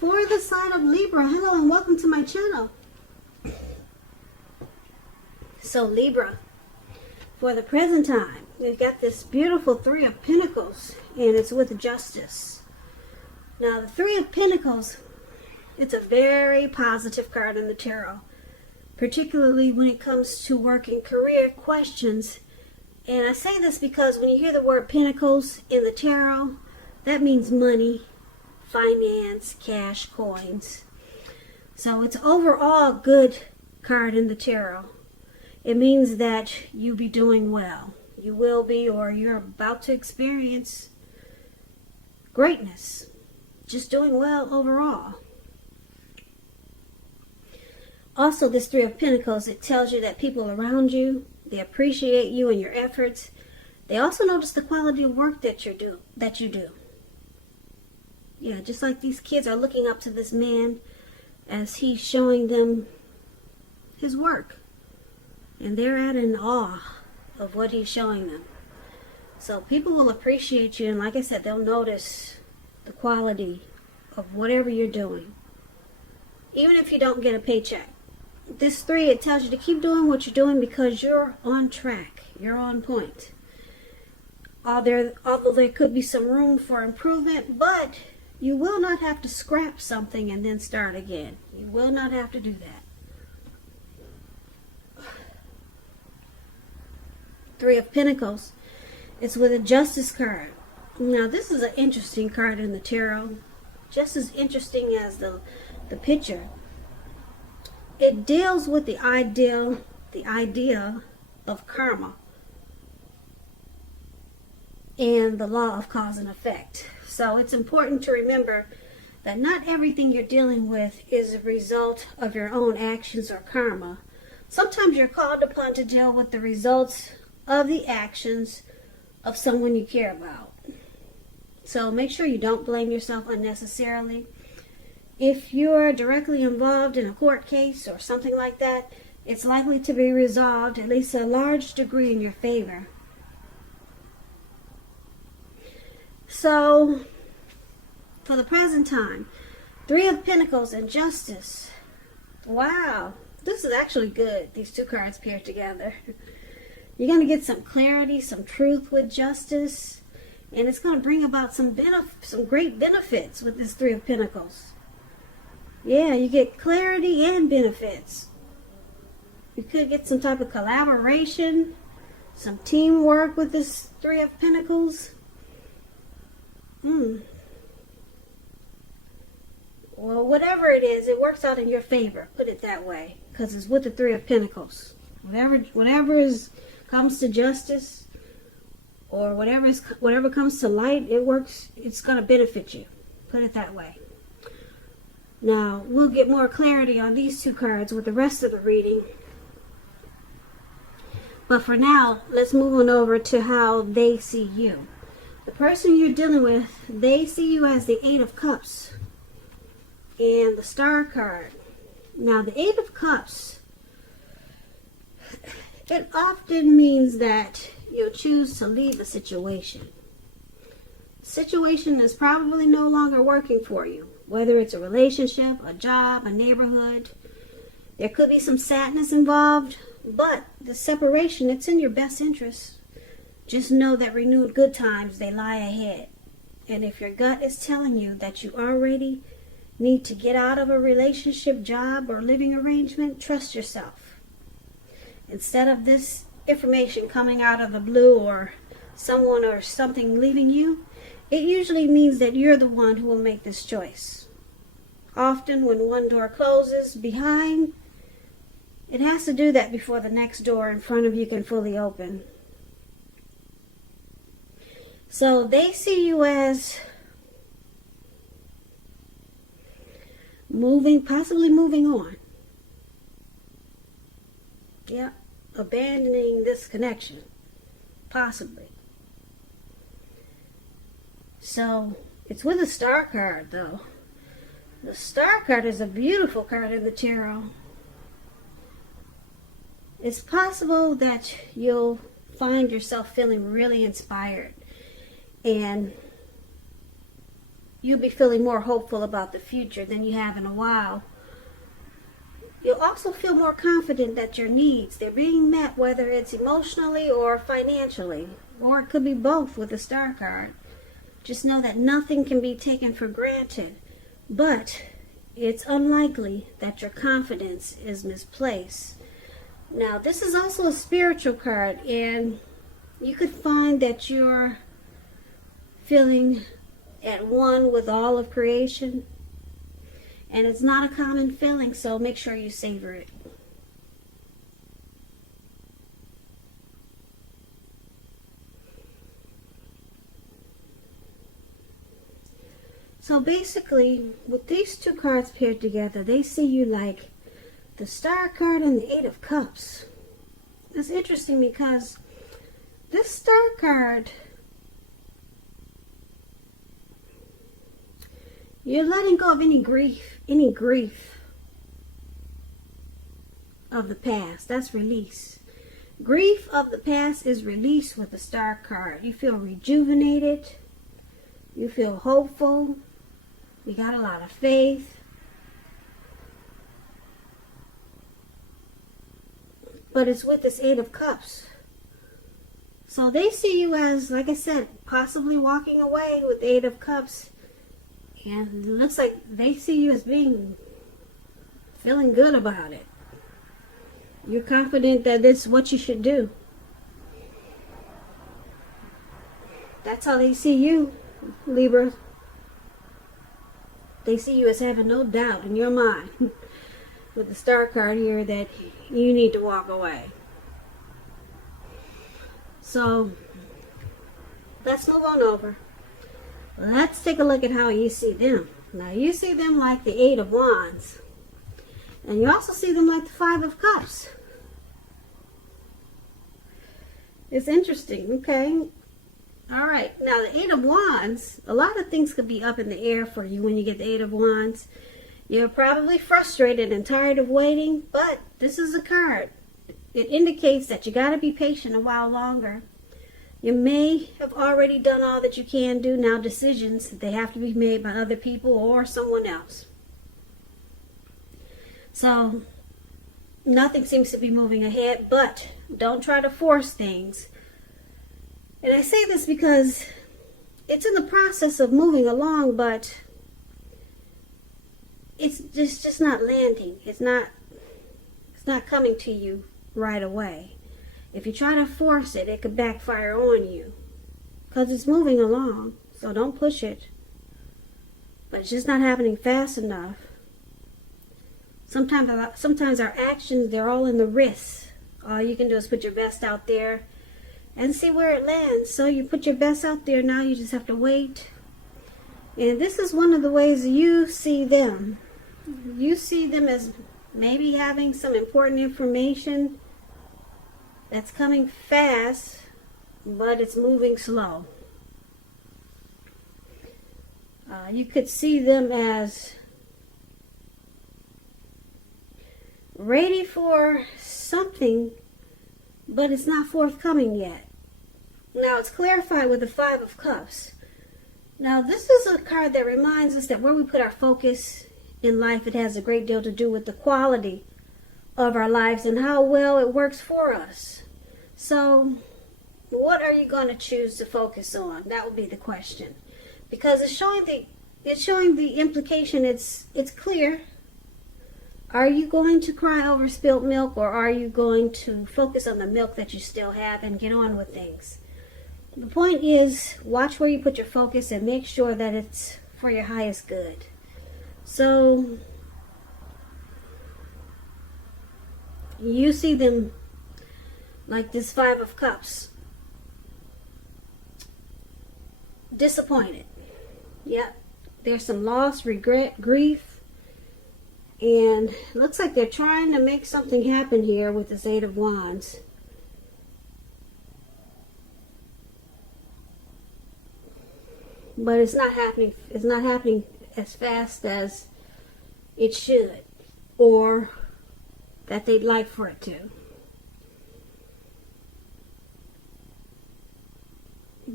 For the sign of Libra, hello and welcome to my channel. So Libra, for the present time, we've got this beautiful Three of Pentacles, and it's with justice. Now the Three of Pentacles, it's a very positive card in the tarot, particularly when it comes to work and career questions. And I say this because when you hear the word Pentacles in the tarot, that means money, finance, cash, coins. So it's overall a good card in the tarot. It means that you be doing well. You will be, or you're about to experience greatness. Just doing well overall. Also, this Three of Pentacles, it tells you that people around you, they appreciate you and your efforts. They also notice the quality of work that you do. Yeah, just like these kids are looking up to this man as he's showing them his work. And they're at in awe of what he's showing them. So people will appreciate you, and like I said, they'll notice the quality of whatever you're doing. Even if you don't get a paycheck. This three, it tells you to keep doing what you're doing because you're on track. You're on point. Although there could be some room for improvement, but you will not have to scrap something and then start again. You will not have to do that. Three of Pentacles. It's with a Justice card. Now this is an interesting card in the tarot. Just as interesting as the picture. It deals with the idea of karma and the law of cause and effect. So it's important to remember that not everything you're dealing with is a result of your own actions or karma. Sometimes you're called upon to deal with the results of the actions of someone you care about. So make sure you don't blame yourself unnecessarily. If you're directly involved in a court case or something like that, it's likely to be resolved at least a large degree in your favor. So, for the present time, Three of Pentacles and Justice. Wow, this is actually good. These two cards paired together. You're going to get some clarity, some truth with Justice, and it's going to bring about some great benefits with this Three of Pentacles. Yeah, you get clarity and benefits. You could get some type of collaboration, some teamwork with this Three of Pentacles. Well, whatever it is, it works out in your favor. Put it that way, because it's with the Three of Pentacles. Whatever comes to justice, or whatever comes to light, it works. It's going to benefit you. Put it that way. Now, we'll get more clarity on these two cards with the rest of the reading. But for now, let's move on over to how they see you. The person you're dealing with, they see you as the Eight of Cups and the Star card. Now, the Eight of Cups, it often means that you'll choose to leave a situation. The situation is probably no longer working for you. Whether it's a relationship, a job, a neighborhood. There could be some sadness involved, but the separation, it's in your best interest. Just know that renewed good times, they lie ahead. And if your gut is telling you that you already need to get out of a relationship, job, or living arrangement, trust yourself. Instead of this information coming out of the blue or someone or something leaving you, it usually means that you're the one who will make this choice. Often when one door closes behind, it has to do that before the next door in front of you can fully open. So they see you as possibly moving on. Yeah, abandoning this connection. Possibly. So, it's with a Star card, though. The Star card is a beautiful card in the tarot. It's possible that you'll find yourself feeling really inspired. And you'll be feeling more hopeful about the future than you have in a while. You'll also feel more confident that your needs, they're being met, whether it's emotionally or financially, or it could be both with the Star card. Just know that nothing can be taken for granted, but it's unlikely that your confidence is misplaced. Now, this is also a spiritual card, and you could find that you're feeling at one with all of creation. And it's not a common feeling, so make sure you savor it. So basically, with these two cards paired together, they see you like the Star card and the Eight of Cups. It's interesting because this Star card, you're letting go of any grief of the past. That's release. Grief of the past is released with the Star card. You feel rejuvenated. You feel hopeful. You got a lot of faith. But it's with this Eight of Cups. So they see you as, like I said, possibly walking away with the Eight of Cups. And it looks like they see you as feeling good about it. You're confident that it's what you should do. That's how they see you, Libra. They see you as having no doubt in your mind with the Star card here that you need to walk away. So let's move on over. Let's take a look at how you see them. Now you see them like the Eight of Wands. And you also see them like the Five of Cups. It's interesting, okay? Alright, now the Eight of Wands, a lot of things could be up in the air for you when you get the Eight of Wands. You're probably frustrated and tired of waiting, but this is a card. It indicates that you got to be patient a while longer. You may have already done all that you can do. Now decisions, they have to be made by other people or someone else. So nothing seems to be moving ahead, but don't try to force things. And I say this because it's in the process of moving along, but it's just not landing. It's not coming to you right away. If you try to force it, it could backfire on you because it's moving along. So don't push it. But it's just not happening fast enough. Sometimes our actions, they're all in the wrists. All you can do is put your best out there and see where it lands. So you put your best out there, now you just have to wait. And this is one of the ways you see them. You see them as maybe having some important information that's coming fast, but it's moving slow. You could see them as ready for something, but it's not forthcoming yet. Now it's clarified with the Five of Cups. Now this is a card that reminds us that where we put our focus in life, it has a great deal to do with the quality of our lives and how well it works for us. So what are you going to choose to focus on? That would be the question. Because it's showing the implication. It's clear. Are you going to cry over spilt milk, or are you going to focus on the milk that you still have and get on with things? The point is, watch where you put your focus and make sure that it's for your highest good. So you see them like this Five of Cups. Disappointed. Yep. There's some loss, regret, grief. And it looks like they're trying to make something happen here with this Eight of Wands. But it's not happening. It's not happening as fast as it should, or that they'd like for it to.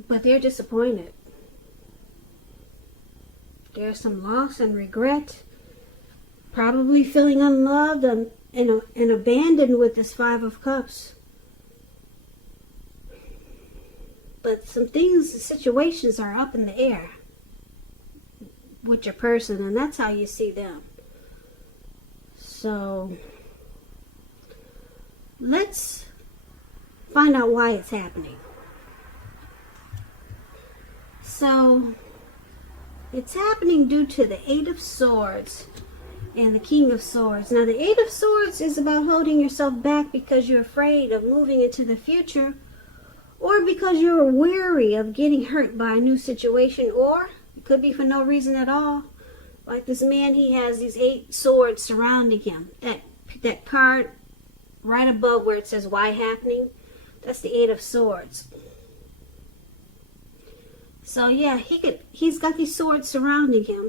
But they're disappointed. There's some loss and regret. Probably feeling unloved and abandoned with this Five of Cups. But some things, situations are up in the air with your person, and that's how you see them. So let's find out why it's happening. So it's happening due to the Eight of Swords and the King of Swords. Now the Eight of Swords is about holding yourself back because you're afraid of moving into the future, or because you're weary of getting hurt by a new situation, or it could be for no reason at all. Like this man, he has these 8 swords surrounding him. That card right above where it says why happening, that's the 8 of Swords. So yeah, he's got these swords surrounding him.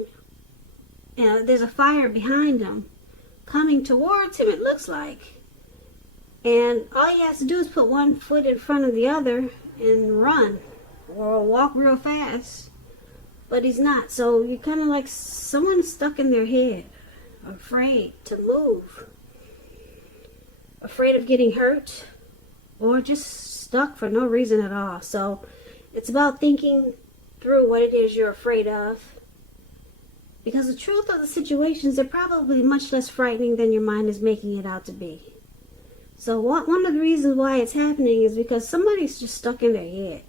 There's a fire behind him coming towards him, it looks like. And all he has to do is put one foot in front of the other and run, or walk real fast. But he's not. So you're kind of like someone stuck in their head, afraid to move, afraid of getting hurt, or just stuck for no reason at all. So it's about thinking through what it is you're afraid of. Because the truth of the situations are probably much less frightening than your mind is making it out to be. So one of the reasons why it's happening is because somebody's just stuck in their head.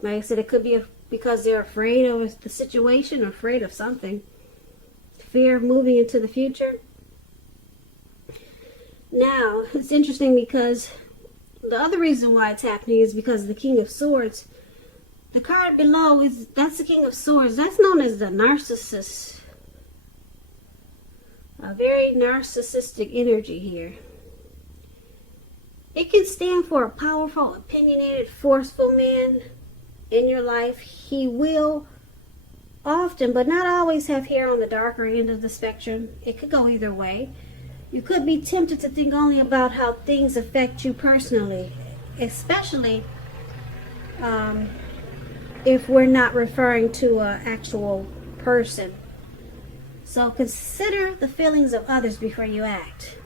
Like I said, it could be because they're afraid of the situation or afraid of something. Fear of moving into the future. Now, it's interesting because the other reason why it's happening is because of the King of Swords. The card below, that's the King of Swords. That's known as the narcissist. A very narcissistic energy here. It can stand for a powerful, opinionated, forceful man in your life. He will often, but not always, have hair on the darker end of the spectrum. It could go either way. You could be tempted to think only about how things affect you personally, especially if we're not referring to an actual person. So consider the feelings of others before you act.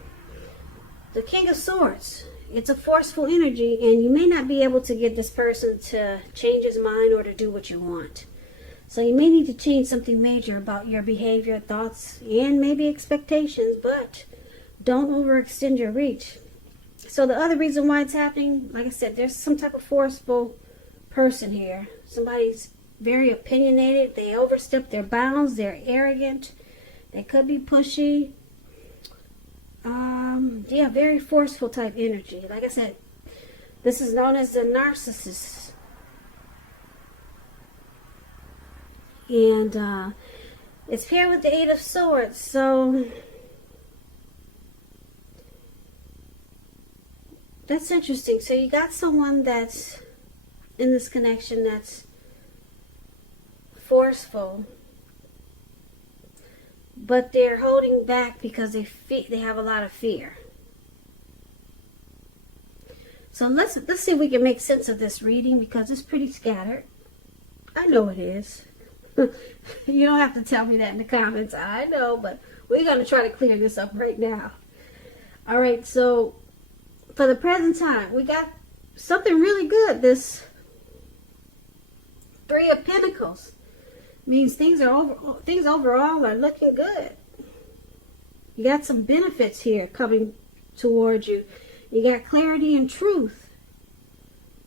The King of Swords, it's a forceful energy, and you may not be able to get this person to change his mind or to do what you want. So you may need to change something major about your behavior, thoughts, and maybe expectations, but don't overextend your reach. So the other reason why it's happening, like I said, there's some type of forceful person here. Somebody's very opinionated. They overstep their bounds. They're arrogant. They could be pushy. Yeah, very forceful type energy. Like I said, this is known as the narcissist. And it's paired with the Eight of Swords. So that's interesting. So you got someone that's in this connection that's forceful, but they're holding back because they have a lot of fear. So let's see if we can make sense of this reading, because it's pretty scattered. I know it is. You don't have to tell me that in the comments. I know, but we're going to try to clear this up right now. All right, so for the present time, we got something really good. This Three of Pentacles means things overall are looking good. You got some benefits here coming towards you. You got clarity and truth.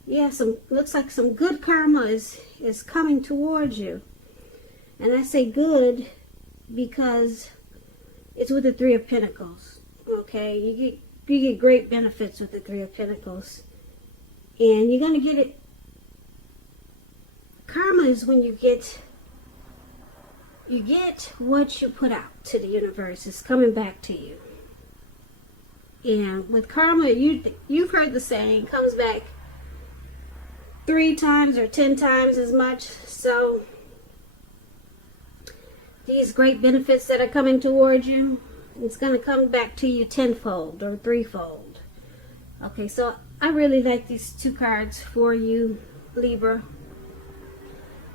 Yeah, looks like some good karma is coming towards you. And I say good because it's with the Three of Pentacles. Okay, you get great benefits with the Three of Pentacles. And you're going to get it. Karma is when you get what you put out to the universe. It's coming back to you. And with karma, you've heard the saying, comes back 3 times or 10 times as much. So these great benefits that are coming towards you, it's going to come back to you tenfold or threefold. Okay, so I really like these 2 cards for you, Libra.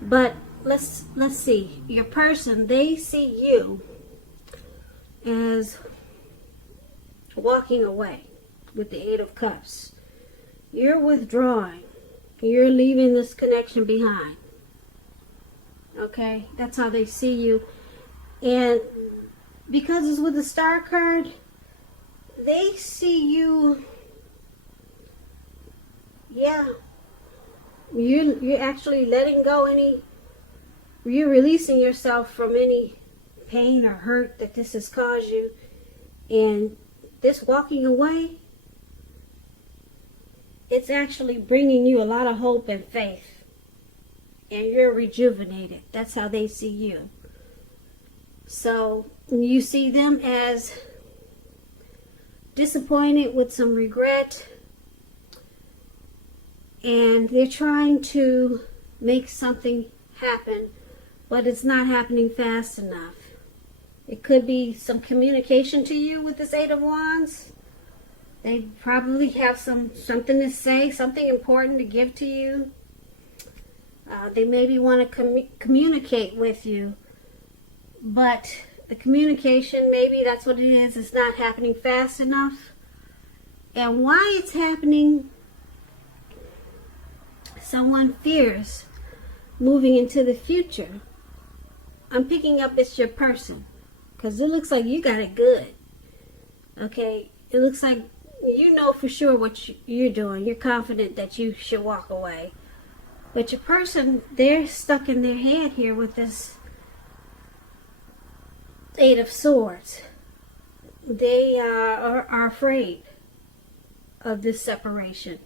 But let's see. Your person, they see you as walking away with the Eight of Cups. You're withdrawing. You're leaving this connection behind. Okay? That's how they see you. And because it's with the Star card, they see you, yeah, you're actually letting go you're releasing yourself from any pain or hurt that this has caused you. And this walking away, it's actually bringing you a lot of hope and faith. And you're rejuvenated. That's how they see you. So you see them as disappointed with some regret, and they're trying to make something happen, but it's not happening fast enough. It could be some communication to you with this Eight of Wands. They probably have something to say, something important to give to you. They maybe want to communicate with you, but the communication, maybe that's what it is, it's not happening fast enough. And why it's happening, someone fears moving into the future. I'm picking up it's your person, because it looks like you got it good. Okay, it looks like you know for sure what you're doing. You're confident that you should walk away. But your person, they're stuck in their head here with this Eight of Swords. They are afraid of this separation.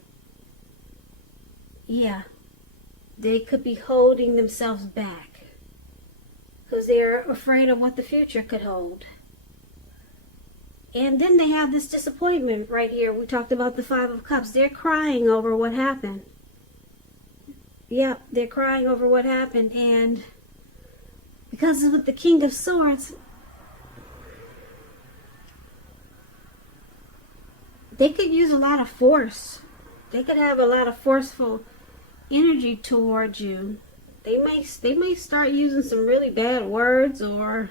Yeah, they could be holding themselves back because they're afraid of what the future could hold. And then they have this disappointment right here. We talked about the Five of Cups. They're crying over what happened. Yeah, they're crying over what happened. And because with the King of Swords, they could use a lot of force. They could have a lot of forceful energy towards you. They may start using some really bad words, or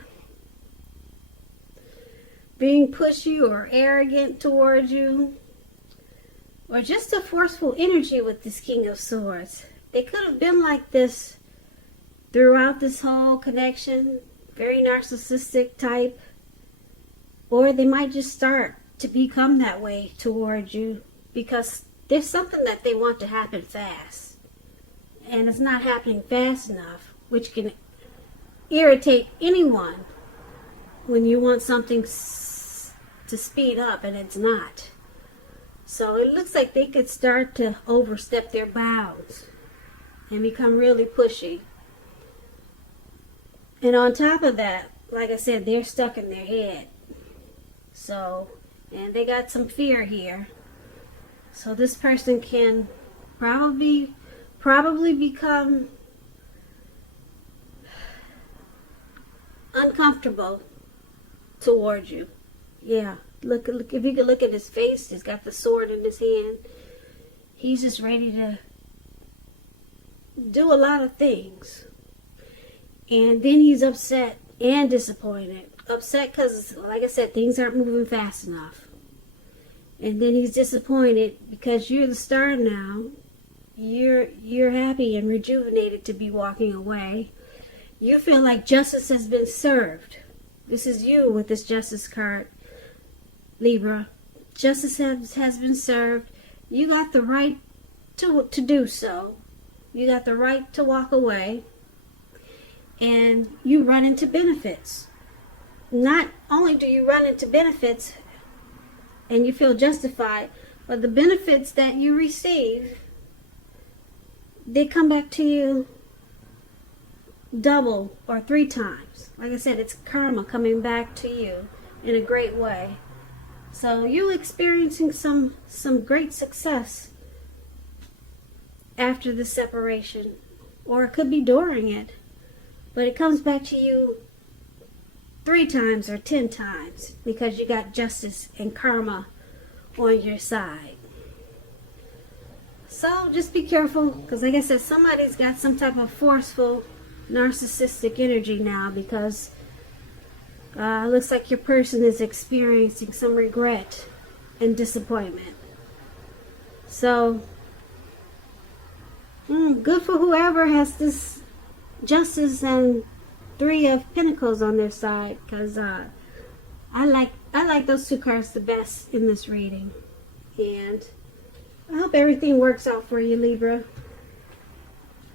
being pushy or arrogant towards you, or just a forceful energy with this King of Swords. They could have been like this throughout this whole connection, very narcissistic type, or they might just start to become that way towards you because there's something that they want to happen fast, and it's not happening fast enough, which can irritate anyone when you want something to speed up and it's not. So it looks like they could start to overstep their bounds and become really pushy. And on top of that, like I said, they're stuck in their head. So, and they got some fear here. So this person can probably become uncomfortable towards you. Yeah, look, if you could look at his face, he's got the sword in his hand. He's just ready to do a lot of things. And then he's upset and disappointed. Upset because, like I said, things aren't moving fast enough. And then he's disappointed because you're the star now. You're happy and rejuvenated to be walking away. You feel like justice has been served. This is you with this Justice card, Libra. Justice has been served. You got the right to do so. You got the right to walk away. And you run into benefits. Not only do you run into benefits and you feel justified, but the benefits that you receive, they come back to you double or 3 times. Like I said, it's karma coming back to you in a great way. So you're experiencing some great success after the separation, or it could be during it, but it comes back to you 3 times or 10 times because you got justice and karma on your side. So just be careful, because like I said, somebody's got some type of forceful narcissistic energy now, because looks like your person is experiencing some regret and disappointment. So, good for whoever has this Justice and Three of Pentacles on their side, because I like those two cards the best in this reading. And I hope everything works out for you, Libra.